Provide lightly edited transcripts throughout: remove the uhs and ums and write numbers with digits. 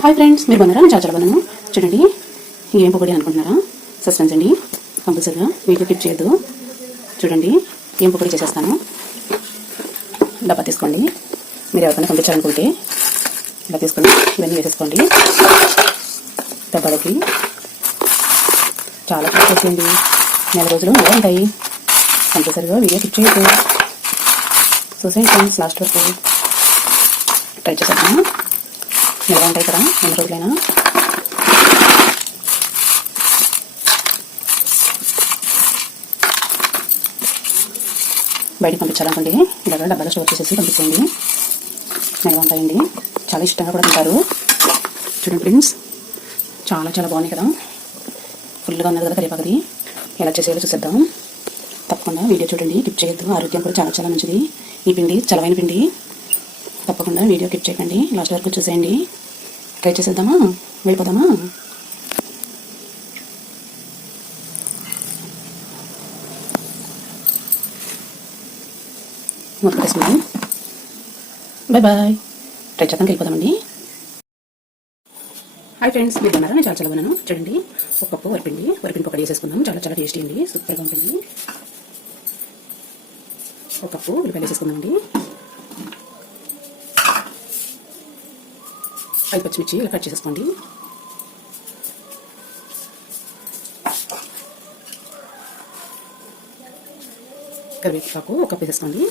Hi friends, మీరు బాగున్నారా? నేను చాలా బాగున్నాను. చూడండి, ఏం పొగడి అనుకుంటున్నారా? సస్పెన్స్ అండి, కంపల్సరిగా వీడియో క్లిక్ చేయొద్దు. చూడండి, ఏం పొగడి చేసేస్తాను. డబ్బా తీసుకోండి. మీరు ఎవరికైనా పంపించాలనుకుంటే ఇలా తీసుకొని ఇవన్నీ వేసేసుకోండి డబ్బాలోకి. చాలా క్లిక్ చేసేయండి. నెల రోజులు ఎలా ఉంటాయి. కంపల్సరిగా వీడియో క్లిక్ చేయొద్దు. చూసేయండి ఫ్రెండ్స్, లాస్ట్ వరకు ట్రై చేసేద్దాము. నిల్వ ఉంటాయి కదా ఎన్ని రోజులైనా. బయటకు పంపించాలనుకోండి ఇలాగ డబ్బాలో స్టోర్ చేసేసి పంపించండి. నిల్వ ఉంటాయండి. చాలా ఇష్టంగా కూడా తింటారు. చూడండి ఫ్రెండ్స్, చాలా చాలా బాగున్నాయి కదా. ఫుల్గా ఉన్నది కదా కరివేపాకుది. ఎలా చేసేయాలో చూసేద్దాం. తప్పకుండా వీడియో చూడండి, కిప్ చేయొద్దు. ఆరోగ్యం కూడా చాలా చాలా మంచిది. ఈ పిండి చలవైన పిండి. తప్పకుండా వీడియో కిప్ చేయకండి, లాస్ట్ వరకు చూసేయండి. ట్రై చేసేద్దామా? వెళ్ళిపోదామా? మూత పెట్టేసుకుందాం. Bye bye. ట్రై చేద్దాం, వెళ్ళిపోదామండి. హాయ్ ఫ్రెండ్స్, మీరు ఉన్నారా? నేను చాలా చాలా బాగున్నాను. చూడండి, ఒక కప్పు వరిపిండి పొడి వేసేసుకుందాం. చాలా చాలా టేస్టీ అండి, సూపర్గా ఉంటుంది. ఒక కప్పు ఉల్లిపాయలు వేసేసుకుందామండి. 5 పచ్చిమిర్చి ఇలా కట్ చేసేసుకోండి. కరివేపాకు ఒక కప్పు వేసేసుకోండి.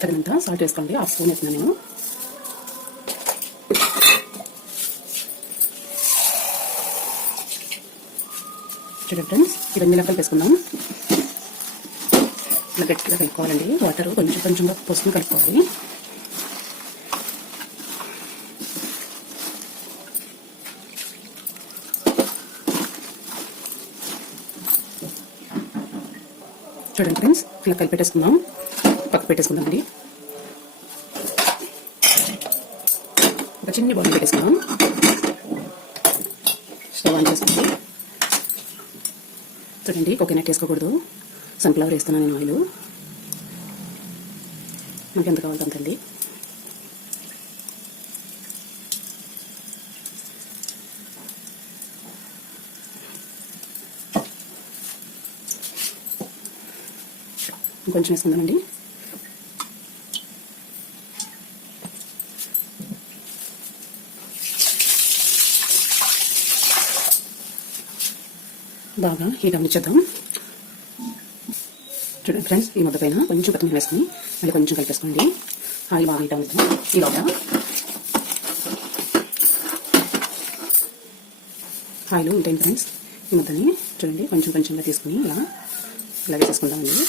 తగినంత సాల్ట్ వేసుకోండి. 1/2 స్పూన్ వేస్తున్నాను నేను. చూడండి ఫ్రెండ్స్, ఇవన్నీ ఇలా కలిపేసుకుందాం. ఇలా గట్టిగా కలుపుకోవాలండి. వాటర్ కొంచెం కొంచెంగా పోసుకుని కలుపుకోవాలి. చూడండి ఫ్రెండ్స్, ఇలా కలిపెట్టేసుకుందాం. పక్క పెట్టేసుకుందామండి. ఒక చిన్న బౌల్ పెట్టేసుకుందాం. స్టవ్ ఆన్ చేసుకుందాం. చూడండి, కోకోనట్ వేసుకోకూడదు, సన్ఫ్లవర్ వేస్తున్నాను నేను. ఆయిల్ మనకి ఎంత కావాలి అంతండి. ఇంకొంచెం వేసుకుందామండి. బాగా హీట్ అవ్వనిచ్చేద్దాం. చూడండి ఫ్రెండ్స్, ఈ ముద్ద పైన కొంచెం కొత్తిమీర వేసుకుని మళ్ళీ కొంచెం కలిపేసుకోండి. ఆయిల్ బాగా హీట్ అవుతుంది. ఈ లోపల ఆయిల్ ఉంటాయి ఫ్రెండ్స్. ఈ ముద్దని చూడండి కొంచెం కొంచెంగా తీసుకుని ఇలా వేసేసుకుందామండి.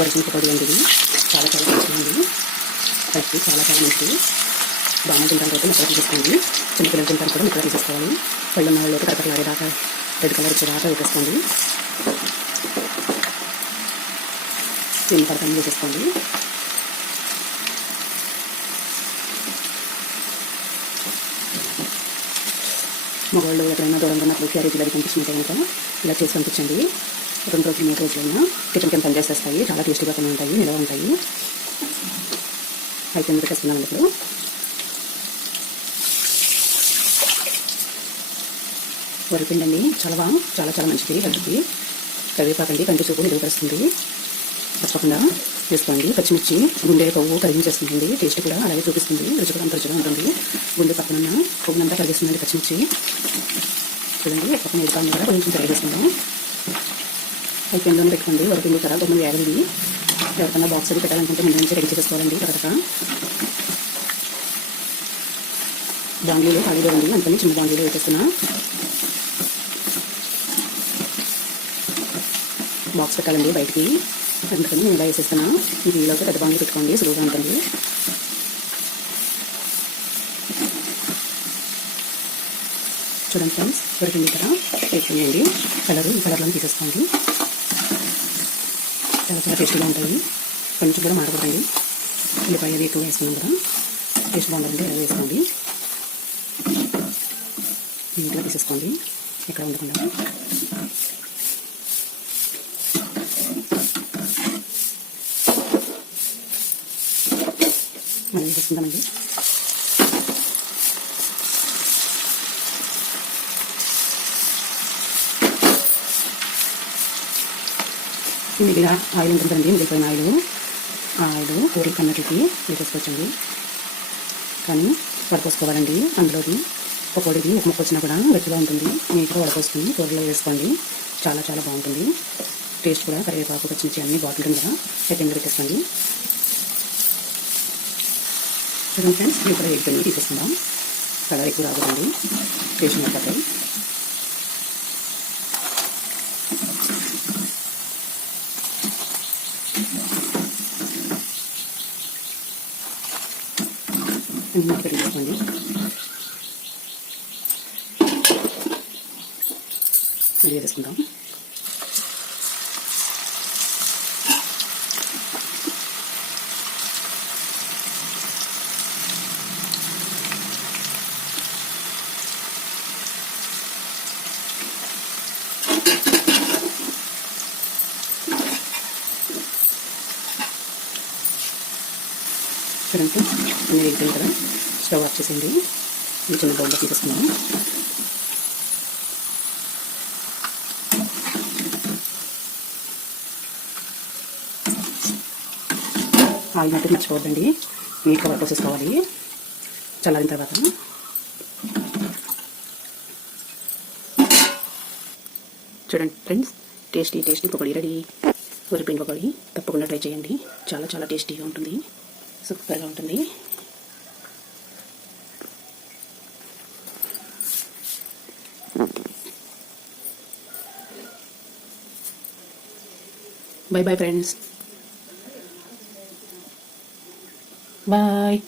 వరిపిండి పొడి అండి, చాలా చాలా టేస్టీ ఉంది. కలిపి చాలా చాలా మంచిది. బాగా తింటాను కాబట్టి ముక్కలు తీసుకోండి. చిన్నపిల్లలు తింటాను కూడా ముక్కలు తీసేసుకోవాలి. పళ్ళు ఉన్న వాళ్ళకి కరకరలాడేదాకా రెడ్ కలర్ వచ్చేదాకా వేసేసుకోండి. దీన్ని పడకని వేసేసుకోండి. మగవాళ్ళు ఎక్కడైనా దూరంగా ఉన్నప్పుడు క్యారేజీలు అది పంపించినట్టు కనుక ఇలా చేసి పంపించండి. 2 రోజులు 3 రోజులైనా కిచెన్ కింద పనిచేసేస్తాయి. చాలా టేస్టీగా కొన్ని ఉంటాయి, నిలవ ఉంటాయి. అయిపోయింది, పెట్టేసుకున్నాను. ఇప్పుడు వరిపిండి అండి, చాలా చాలా చాలా మంచిది హెల్త్కి. కరివేపాకండి, కంటి చూపు నిలువపరుస్తుంది. తప్పకుండా వేసుకోండి. పచ్చిమిర్చి గుండె కొవ్వు కరిగించేస్తుంది. టేస్ట్ కూడా అలాగే చూపిస్తుంది. రుచి కూడా అంత రుచిగా ఉంటుంది. గుండె పక్కన కొవ్వునంతా కరిగిస్తుందండి పచ్చిమిర్చి. చూడండి, పక్కన ఎదుపాన్ని కూడా కొంచెం కరిగేసుకుందాం. అయిపోయిందని పెట్టుకోండి. వరిపిండి కదా గమ్ములు వేగలిది. ఎవరికన్నా బాక్స్ అది పెట్టాలనుకుంటే ముందు నుంచి రెడీ చేసుకోవాలండి. త్వరగా బాండ్లీలో ఖాళీగా ఉంది, అందుకని చిన్న బాండ్లీలో వేసేస్తున్నా. బాక్స్ పెట్టాలండి బయటికి, అందుకని నేను ఇలా వేసేస్తున్నా. ఈ వీళ్ళకి పెద్ద బాండ్లు పెట్టుకోండి, సులువుగా ఉంటుంది. చూడండి ఫ్రెండ్స్, వరిపిండి కదా వేసుకోండి. ఈ కలర్లో తీసేసుకోండి. చాలా చాలా టేస్టీగా ఉంటాయి. కొంచెం కూడా మాడకూడదండి. ఉల్లిపాయ అది ఎక్కువ వేసుకున్నాం కదా, టేస్ట్ బాగుంటుంది. అది వేసుకోండి. నీట్గా తీసేసుకోండి, ఎక్కడ ఉండకుండా. మళ్ళీ వేసుకుందామండి. మిగిలిన ఆయిల్ ఉంటుందండి, మిగిలిపోయిన ఆయిల్ కూరలు కన్నట్లకి వేసేసుకోవచ్చండి. కానీ వడపోసుకోవాలండి. అందులోకి పకోడీకి ఒక ముక్క వచ్చినా కూడా గట్టిగా ఉంటుంది. నీట్గా వడపోసుకొని కూరలో వేసుకోండి. చాలా చాలా బాగుంటుంది. టేస్ట్ కూడా కరివేపాకు పచ్చిమిర్చి అన్ని బాగుంటుంది కదా. సెట్టింగ్లో పెట్టేసుకోండి. చూడండి ఫ్రెండ్స్, మేము కూడా వేసుకొని తీసేసుకుందాం. కలర్ ఎక్కువ రాకూడదండి, టేస్ట్ మారిపోతాయి. అన్నీ పెట్టేసుకోండి. మళ్ళీ వేసుకుందాం. చూడండి అన్నీ వేగిపోయింది కదా. స్టవ్ ఆఫ్ చేసేయండి. ఈ చిన్న బౌల్లో తీసేసుకున్నాము. ఆయిల్ మాత్రం మర్చిపోవద్దండి. నీట్గా వడపోసేసుకోవాలి చల్లారిన తర్వాత. చూడండి ఫ్రెండ్స్, టేస్టీ పకోడీ రెడీ. వరిపిండి పకోడీ తప్పకుండా ట్రై చేయండి. చాలా చాలా టేస్టీగా ఉంటుంది, సూపర్గా ఉంటుంది. Bye bye friends, bye.